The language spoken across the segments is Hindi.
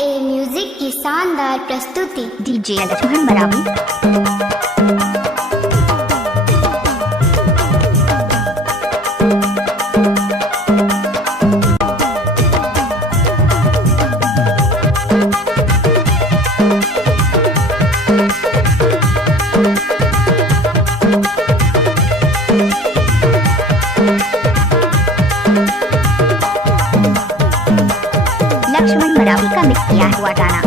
ए म्यूजिक की शानदार प्रस्तुति डीजे लक्ष्मण मरावी। लक्ष्मण मरावी का मिक्स किया हुआ गाना।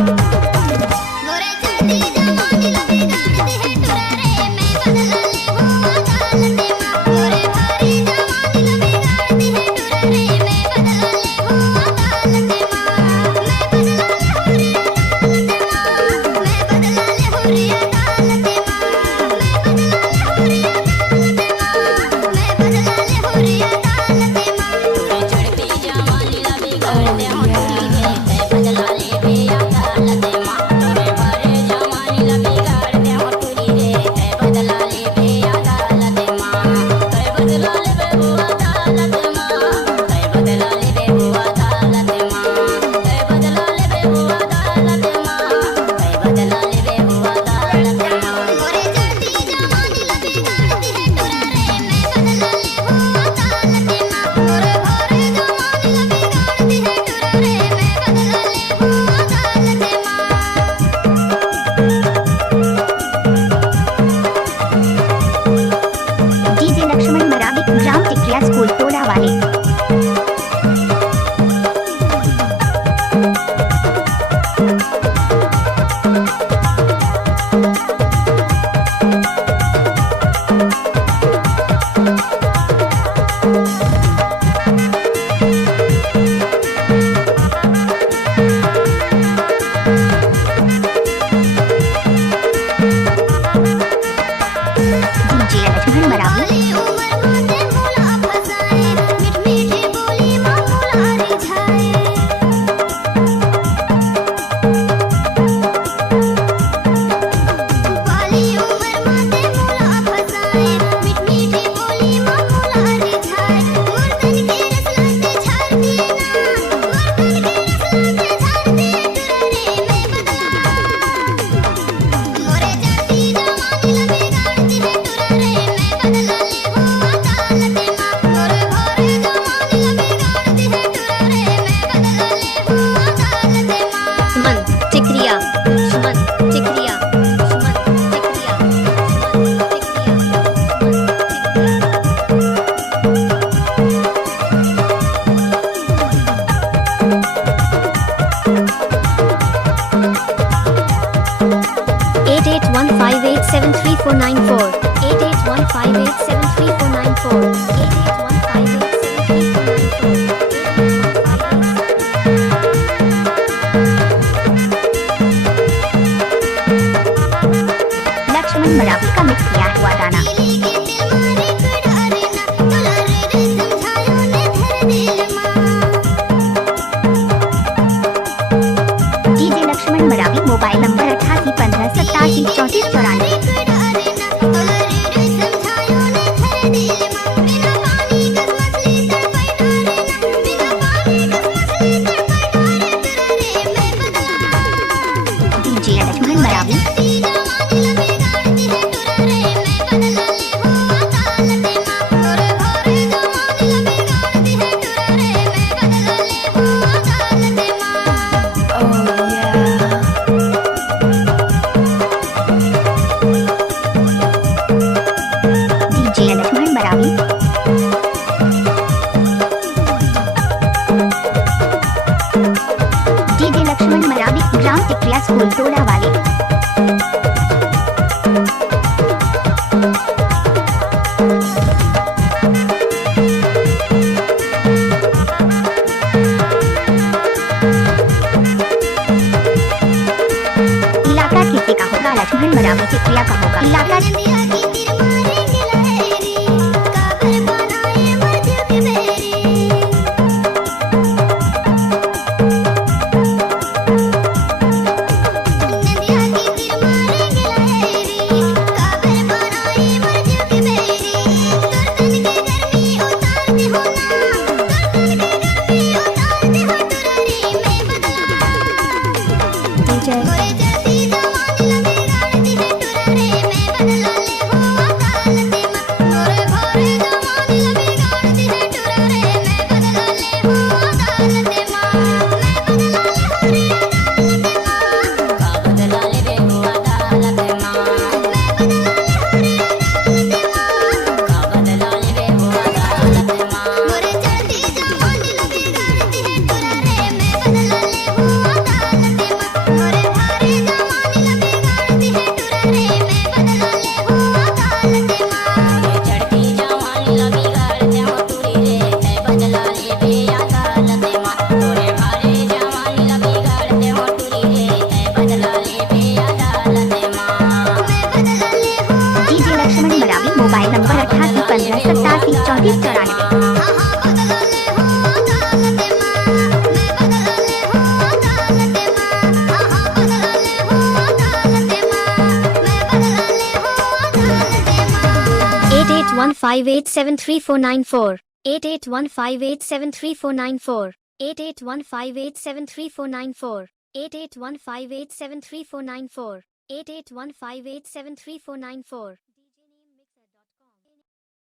स्कूल टोला वाले। डीजे लक्ष्मण मरावी। Eight 158734494 लक्ष्मण मरावी का मिक्स किया हुआ गाना। DJ Lakshman Marawi. Mobile number 8815873494। DJ Lakshman Marawi. DJ Lakshman Marawi. DJ Lakshman Marawi ग्राम टिकरिया स्कूल टोला वाले। इलाका किसी का होगा, लक्ष्मण मरावी टिकरिया का होगा। इलाका 8815873494. 8815873494. 8815873494. 8815873494. 8815873494.